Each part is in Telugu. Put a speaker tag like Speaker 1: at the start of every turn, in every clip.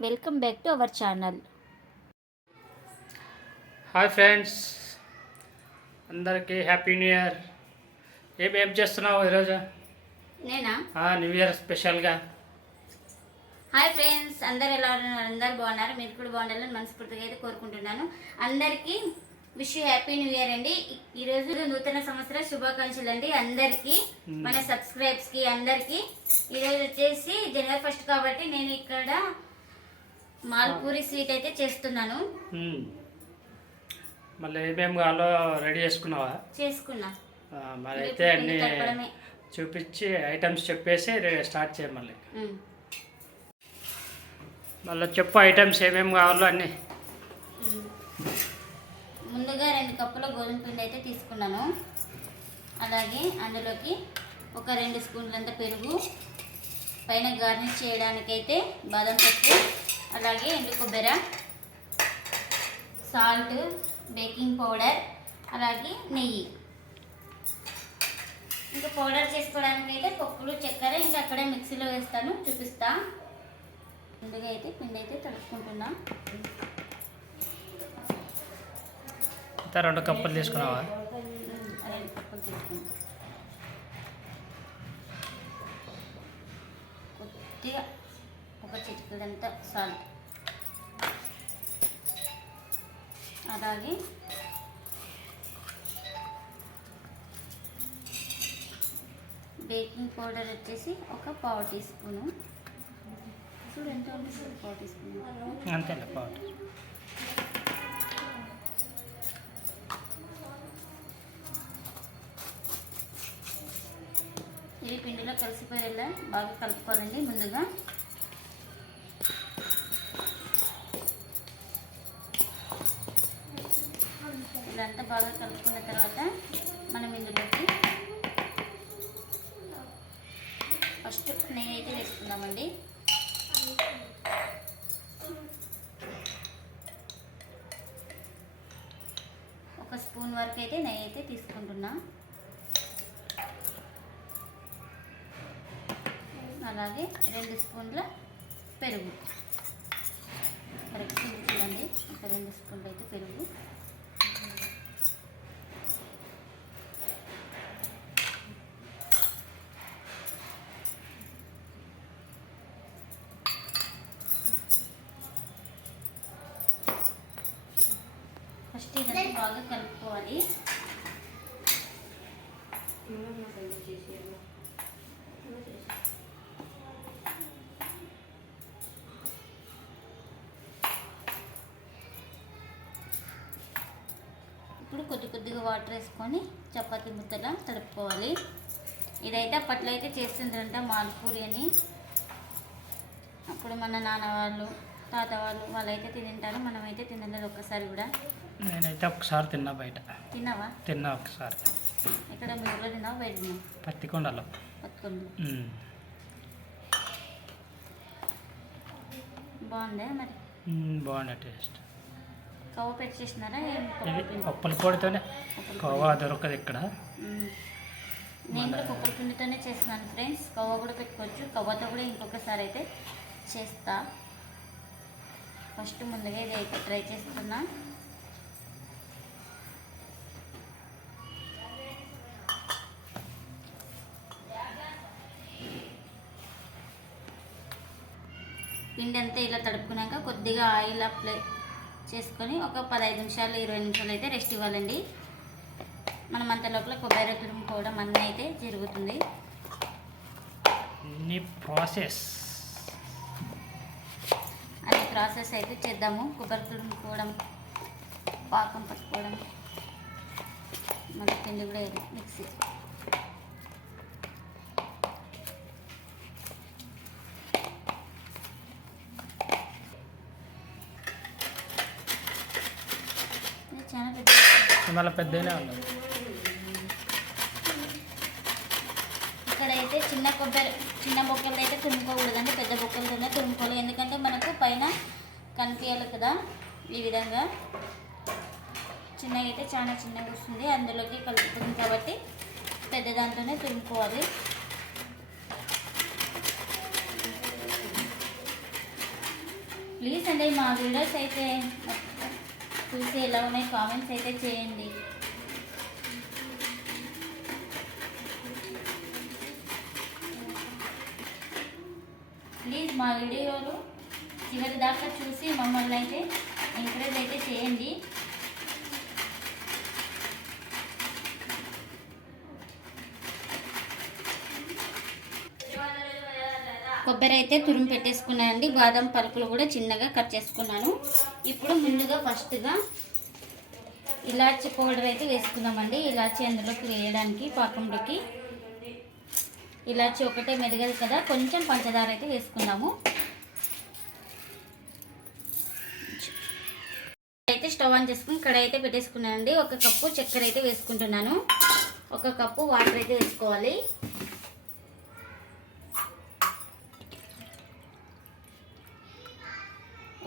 Speaker 1: Welcome back to our channel.
Speaker 2: Hi friends. అందరికీ హ్యాపీ న్యూ ఇయర్. ఏం ఏం చేస్తున్నావు ఈరోజు?
Speaker 1: నేనా?
Speaker 2: న్యూ ఇయర్ స్పెషల్గా.
Speaker 1: Hi friends. అందరు ఎలా ఉన్నారు? అందరు బాగున్నారు? మీరు కూడా బాగుండాలని మనస్ఫూర్తిగా అయితే కోరుకుంటున్నాను. అందరికీ విష్ హ్యాపీ న్యూ ఇయర్ అండి. ఈ- ఈరోజు నూతన సంవత్సర శుభాకాంక్షలు అండి అందరికీ మన సబ్స్క్రైబ్స్కి అందరికీ ఈరోజు వచ్చేసి జనవరి ఫస్ట్ కాబట్టి నేను ఇక్కడ మాల్పూరి స్వీట్ అయితే చేస్తున్నాను.
Speaker 2: మళ్ళీ ఏమేమి కావాలో రెడీ చేసుకున్నావా
Speaker 1: చేసుకున్నా
Speaker 2: మరి అయితే అన్ని. చూపించి ఐటమ్స్ చెప్పేసి స్టార్ట్ చేయ మళ్ళీ. మళ్ళీ చెప్పు ఐటమ్స్ ఏమేమి కావాలో అన్నీ.
Speaker 1: ముందుగా రెండు కప్పుల గోధుమ పిండి అయితే తీసుకున్నాను అలాగే అందులోకి ఒక రెండు స్పూన్లంత పెరుగు పైన గార్నిష్ చేయడానికైతే బాదం పప్పు అలాగే ఎండు కొబ్బరి సాల్ట్ బేకింగ్ పౌడర్ అలాగే నెయ్యి. ఇంకా పౌడర్ చేసుకోవడానికి అయితే పప్పులు చక్కెర ఇంకా అక్కడే మిక్సీలో వేస్తాను చూపిస్తా. ముందుగా అయితే పిండి అయితే తడుపుకుంటున్నా.
Speaker 2: రెండు కప్పులు తీసుకున్నావా?
Speaker 1: రెండు కప్పులు తీసుకుంటా కొద్దిగా చిటికడంతా సాల్ట్. అలాగే బేకింగ్ పౌడర్ వచ్చేసి ఒక పావు టీ స్పూను. చూడు ఎంత ఉంది చూడు పావు టీ స్పూన్.
Speaker 2: అంతేలే పౌడర్
Speaker 1: ఇవి పిండిలో కలిసిపోయేలా బాగా కలుపుకోవాలండి ముందుగా. బాగా కలుపుకున్న తర్వాత మనం ఇందులోకి ఫస్ట్ నెయ్యి అయితే వేసుకుందామండి. ఒక స్పూన్ వరకు అయితే నెయ్యి అయితే తీసుకుంటున్నా. అలాగే రెండు స్పూన్ల పెరుగు. కరెక్ట్ చూడండి. ఒక రెండు స్పూన్లు అయితే పెరుగు. బాగా కలుపుకోవాలి. ఇప్పుడు కొద్ది కొద్దిగా వాటర్ వేసుకొని చపాతీ ముద్దలా తడుపుకోవాలి ఇదైతే అప్పట్లో అయితే చేస్తుంటారంట మాల్పూరి అని. అప్పుడు మన నాన్న వాళ్ళు తాత వాళ్ళు వాళ్ళైతే తింటారు మనమైతే తినలేదు ఒక్కసారి కూడా.
Speaker 2: నేనైతే ఒకసారి తిన్నా బయట.
Speaker 1: తిన్నావా?
Speaker 2: తిన్నా ఒకసారి
Speaker 1: ఇక్కడ మీ ఊళ్ళో తిన్నావా? బయట తిన్నావా?
Speaker 2: పత్తికొండలో. మ్మ్.
Speaker 1: బాగుందా మరి?
Speaker 2: బాగుండే టేస్ట్.
Speaker 1: కవ్వ పెట్టి చేసినారా? ఏం
Speaker 2: ఇది
Speaker 1: పప్పుల పిండి?
Speaker 2: పప్పుల పొడితోనే
Speaker 1: పప్పుల
Speaker 2: కోవా దొరకదు ఇక్కడ.
Speaker 1: నేను కూడా పప్పుల పిండితోనే చేస్తున్నాను ఫ్రెండ్స్. కవ్వ కూడా పెట్టుకోవచ్చు. కవ్వతో కూడా ఇంకొకసారి అయితే చేస్తా. ఫస్ట్ ముందుగా ఇది అయితే ట్రై చేస్తున్నా. పిండి అంతా ఇలా తడుపుకున్నాక కొద్దిగా ఆయిల్ అప్లై చేసుకొని ఒక పదహైదు నిమిషాలు ఇరవై నిమిషాలు అయితే రెస్ట్ ఇవ్వాలండి. మనం అంత లోపల కొబ్బరి తురుముకోవడం అన్నీ అయితే జరుగుతుంది.
Speaker 2: ప్రాసెస్
Speaker 1: ప్రాసెస్ అయితే చేద్దాము. కొబ్బరి తురుముకోవడం పాకం పట్టుకోవడం మళ్ళీ పిండి కూడా మిక్సీ. చాలా
Speaker 2: పెద్దనే
Speaker 1: ఇక్కడైతే చిన్న కొబ్బరి చిన్న బొక్కలు అయితే తురుముకోకూడదండి. పెద్ద బొక్కలతోనే తురుముకోవాలి. ఎందుకంటే మనకు పైన కనిపించాలి కదా ఈ విధంగా. చిన్నగా అయితే చాలా చిన్నగా వస్తుంది. అందులోకి కలుపుతుంది కాబట్టి పెద్ద దాంతోనే తురుముకోవాలి. ప్లీజ్ అండి మా వీడియోస్ అయితే చూసి ఎలా ఉన్నాయి కామెంట్స్ అయితే చేయండి. ప్లీజ్ మా వీడియోలు చివరి దాకా చూసి మమ్మల్ని అయితే ఎంకరేజ్ అయితే చేయండి. కొబ్బరి అయితే తురుము పెట్టేసుకున్నానండి బాదం పలుకులు కూడా చిన్నగా కట్ చేసుకున్నాను. ఇప్పుడు ముందుగా ఫస్ట్గా ఇలాచి పౌడర్ అయితే వేసుకున్నామండి ఇలాచి అందులోకి వేయడానికి పాకంలోకి. ఇలాచి ఒకటే మెదగదు కదా. కొంచెం పంచదార అయితే వేసుకున్నాము అయితే స్టవ్ ఆన్ చేసుకుని కడాయి అయితే పెట్టేసుకున్నానండి. ఒక కప్పు చక్కెర అయితే వేసుకుంటున్నాను. ఒక కప్పు వాటర్ అయితే వేసుకోవాలి.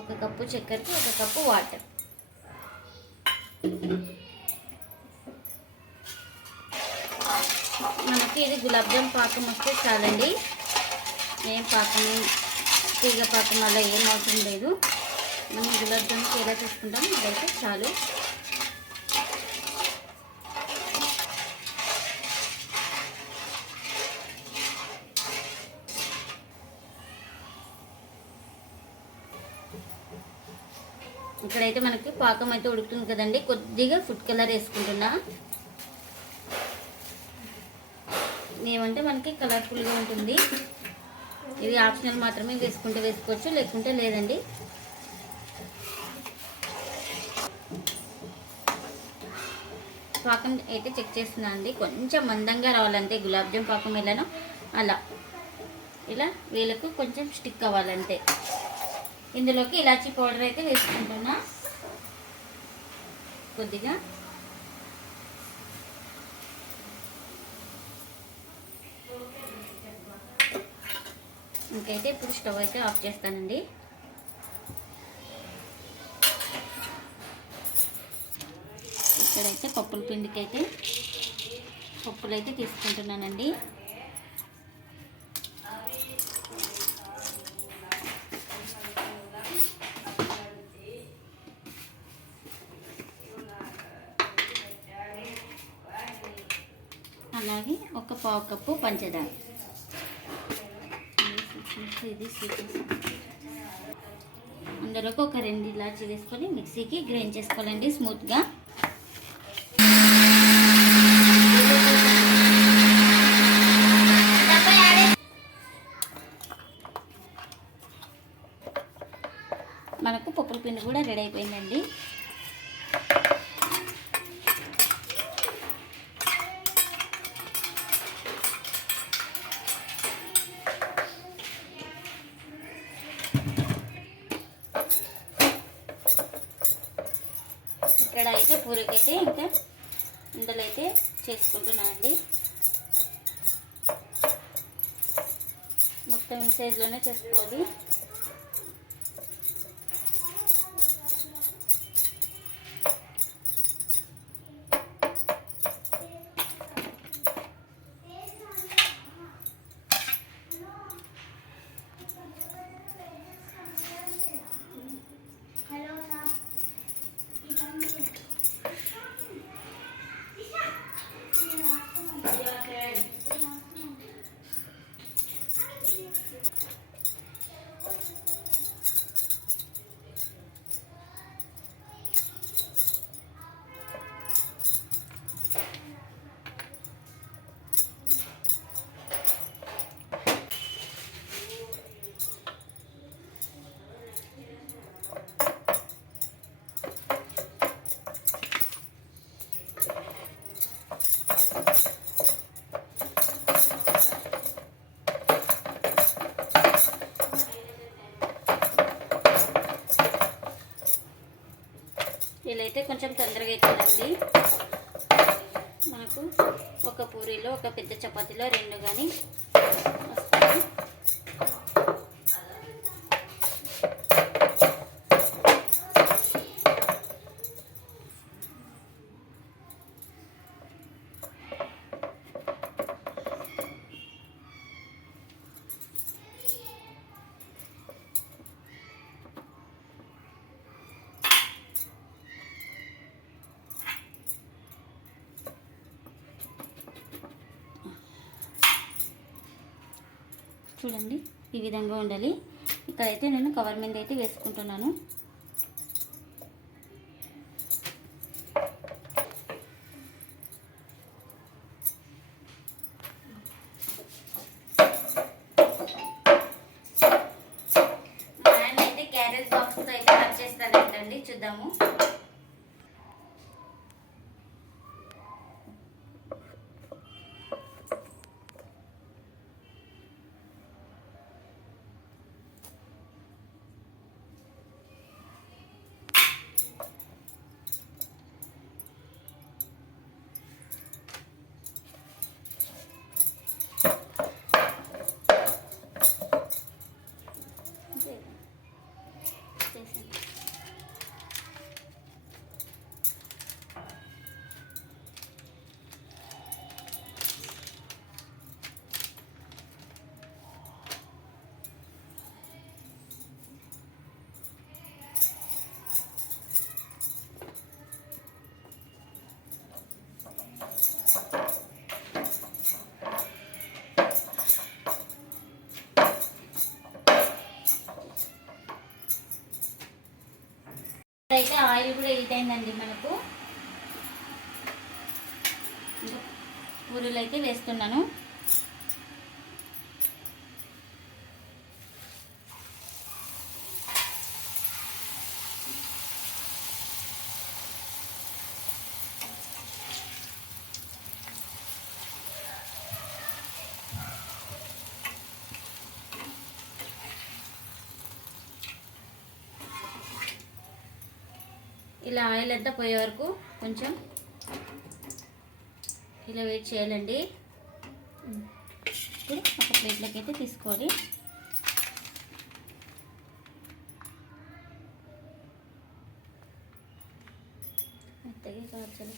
Speaker 1: ఒక కప్పు చక్కెరకి ఒక కప్పు వాటర్. మనకి ఇది గులాబ్ జామ్ పాకం వస్తే చాలండి. ఏం పాకం తీగ పాకం అలా ఏం అవసరం లేదు. మనం గులాబ్ జామ్కి ఎలా చేసుకుంటామో అదైతే చాలు. ఇక్కడైతే మనకి పాకం అయితే ఉడుకుతుంది కదండి. కొద్దిగా ఫుడ్ కలర్ వేసుకుంటున్నా. ఏమంటే మనకి కలర్ఫుల్గా ఉంటుంది. ఇది ఆప్షనల్ మాత్రమే వేసుకుంటే వేసుకోవచ్చు లేకుంటే లేదండి. పాకం అయితే చెక్ చేస్తున్నాను అండి. కొంచెం మందంగా రావాలంటే గులాబ్ జామ్ పాకం ఇలాను అలా. ఇలా వీళ్ళకు కొంచెం స్టిక్ అవ్వాలంటే. ఇందులోకి ఇలాచీ పౌడర్ అయితే వేసుకుంటున్నా. కొద్దిగా. ఇంకైతే ఇప్పుడు స్టవ్ అయితే ఆఫ్ చేస్తానండి. ఇక్కడైతే పప్పుల పిండికి అయితే పప్పులు అయితే తీసుకుంటున్నానండి. అలాగే ఒక పావు కప్పు పంచదార. ఇది అందులోకి ఒక రెండు ఇలాచి వేసుకొని మిక్సీకి గ్రైండ్ చేసుకోవాలండి స్మూత్గా మనకు పప్పుల పిండి కూడా రెడీ అయిపోయిందండి. ఇక్కడ అయితే పూరకైతే ఇంకా ఇందులో అయితే చేసుకుంటున్నానండి. మొత్తం ఈ సైజులోనే చేసుకోవాలి. కొంచెం తొందరగా అవుతుందండి. మనకు ఒక పూరీలో ఒక పెద్ద చపాతీలో రెండు కానీ చూడండి ఈ విధంగా ఉండాలి. ఇక్కడైతే నేను కవర్ మీద అయితే వేసుకుంటున్నాను. అయితే క్యారేజ్ బాక్స్తో అయితే కట్ చేస్తానంటండి చూద్దాము. ఆయిల్ కూడా హీట్ అయిందండి మనకు. ఇంకా పూరీలు అయితే వేస్తున్నాను. ఇలా ఆయిల్ అంతా పోయే వరకు కొంచెం ఇలా వెయిట్ చేయాలండి. Hmm. ఇప్పుడు ఒక ప్లేట్లోకి అయితే తీసుకోవాలి. అంతగా కాల్చాలి.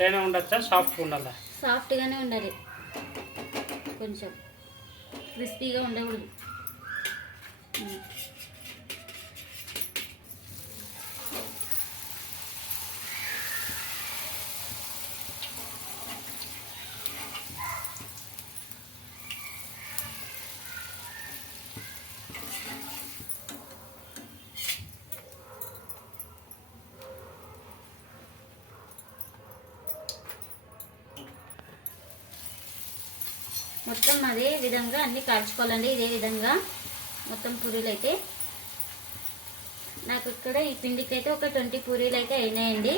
Speaker 2: ఎట్లయినా ఉండొచ్చా? సాఫ్ట్గా ఉండాలా?
Speaker 1: సాఫ్ట్గానే ఉండాలి. కొంచెం క్రిస్పీగా ఉండకూడదు. మొత్తం అదే విధంగా అన్ని కాల్చుకోవాలండి ఇదే విధంగా మొత్తం పూరీలు అయితే నాకు ఇక్కడ ఈ పిండికి అయితే ఒక ట్వంటీ పూరీలు అయితే అయినాయండి.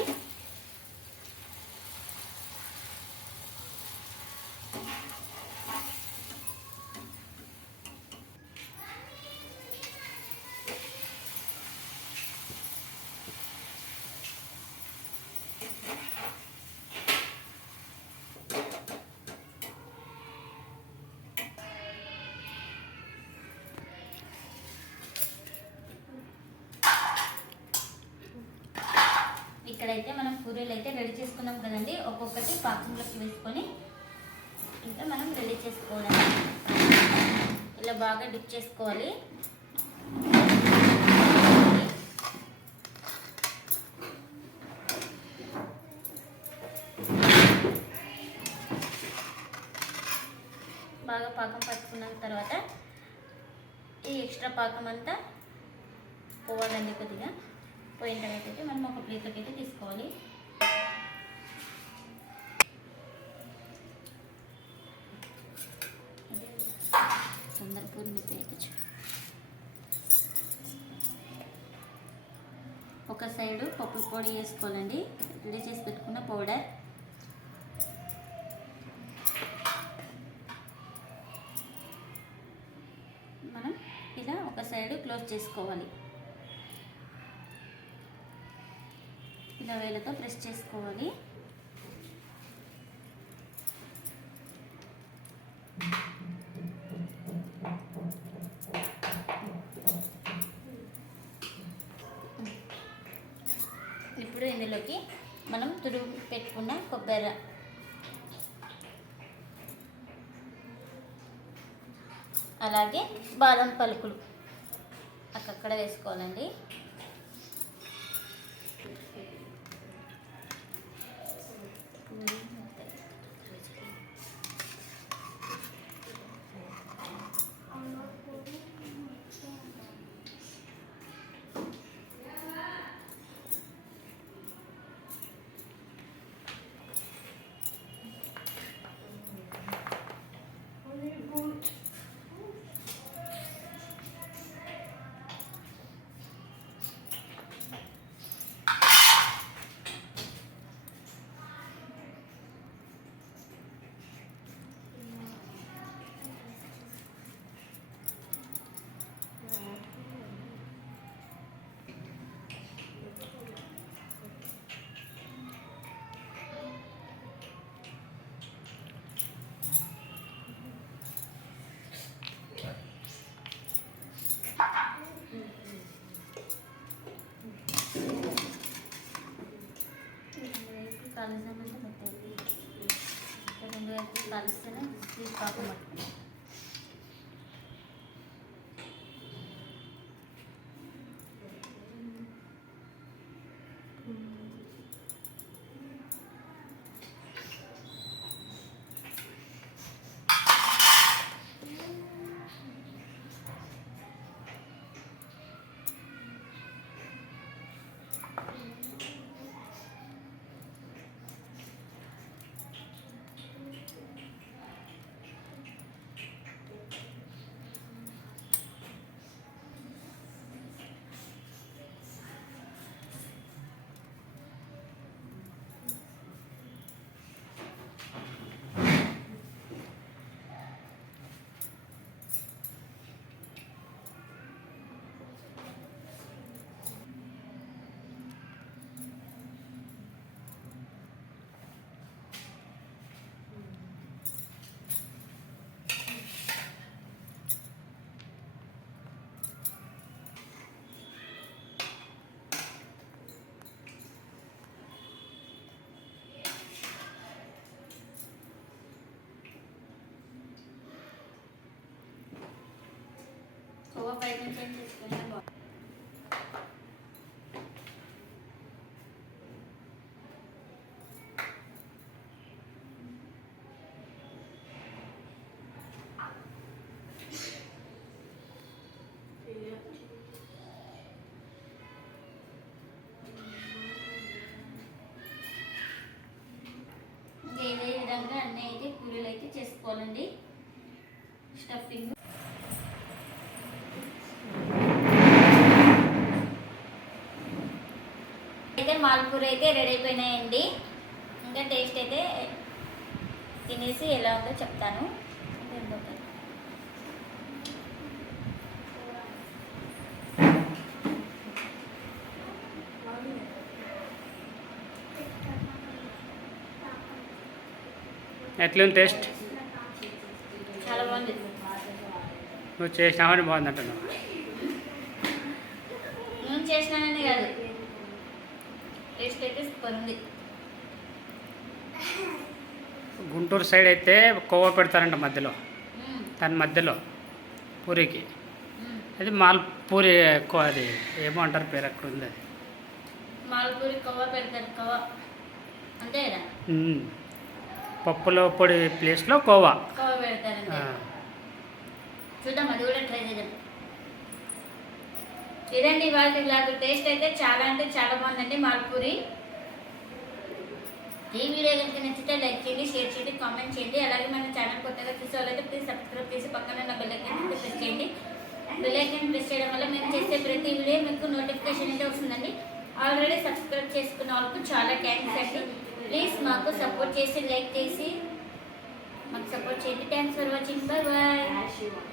Speaker 1: ఇక్కడైతే మనం పూరీలు అయితే రెడీ చేసుకున్నాం కదండి. ఒక్కొక్కటి పాకంలోకి వేసుకొని ఇంకా మనం రెడీ చేసుకోవాలి. ఇలా బాగా డిప్ చేసుకోవాలి. బాగా పాకం పట్టుకున్న తర్వాత ఈ ఎక్స్ట్రా పాకం అంతా పోవాలండి కొద్దిగా. పోయిన తర్వాత అయితే మనం ఒక ప్లేట్లోకి అయితే తీసుకోవాలి. తొందర ఒక సైడు పప్పు పొడి వేసుకోవాలండి. రెడీ చేసి పెట్టుకున్న పౌడర్. మనం ఇలా ఒక సైడు క్లోజ్ చేసుకోవాలి. ఇలా వేలతో ప్రెస్ చేసుకోవాలి. ఇప్పుడు ఇందులోకి మనం తురుగు పెట్టుకున్న కొబ్బరి అలాగే బాదం పలుకులు అక్కడ వేసుకోవాలండి. కలిసామంటే పెట్టేది రెండు వైపులు కలిస్తేనే స్వీట్ పాకం కోవా బయట నుంచి ఏం బాగుంది ఇదే విధంగా అన్నీ అయితే పూరీలు అయితే చేసుకోవాలండి. స్టఫింగ్ మాల్పూర్ అయితే రెడీ అయిపోయినాయండి ఇంకా టేస్ట్ అయితే తినేసి ఎలా ఉందో చెప్తాను.
Speaker 2: ఎట్లుంది టేస్ట్?
Speaker 1: చాలా బాగుంది.
Speaker 2: నువ్వు చేసినావని బాగుంది అంటున్నావు
Speaker 1: నేను చేసినానని కాదు టేస్ట్ అయితే సూపర్ ఉంది.
Speaker 2: గుంటూరు సైడ్ అయితే కోవా పెడతారంట మధ్యలో. దాని మధ్యలో పూరికి. అది మాల్ పూరి అది ఏమో అంటారు పేరు అక్కడ ఉంది అది.
Speaker 1: మాల్పూరి కవ్వ పెడతారు కవ్వ అంతే కదా.
Speaker 2: పప్పులో పొడి ప్లేస్లో కోవా.
Speaker 1: పెడతారు. చూద్దాం అది కూడా ట్రై చేద్దాం. ఇదండి వాళ్ళకి బ్లాగ్ టేస్ట్ అయితే చాలా అంటే చాలా బాగుందండి మాల్పూరి ఈ వీడియో కనుక నచ్చితే లైక్ చేయండి షేర్ చేయండి కామెంట్ చేయండి. అలాగే మన ఛానల్ కొత్తగా చూసే వాళ్ళైతే ప్లీజ్ సబ్స్క్రైబ్ చేసి పక్కన ఉన్న బెల్ ప్రెస్ చేయండి. బెల్ ప్రెస్ చేయడం వల్ల మేము చేసే ప్రతి వీడియో మీకు నోటిఫికేషన్ అయితే వస్తుందండి. ఆల్రెడీ సబ్స్క్రైబ్ చేసుకున్న వాళ్ళకు చాలా థ్యాంక్స్ అండి. ప్లీజ్ మాకు సపోర్ట్ చేసి లైక్ చేసి మాకు సపోర్ట్ చేయండి. Thanks for watching bye bye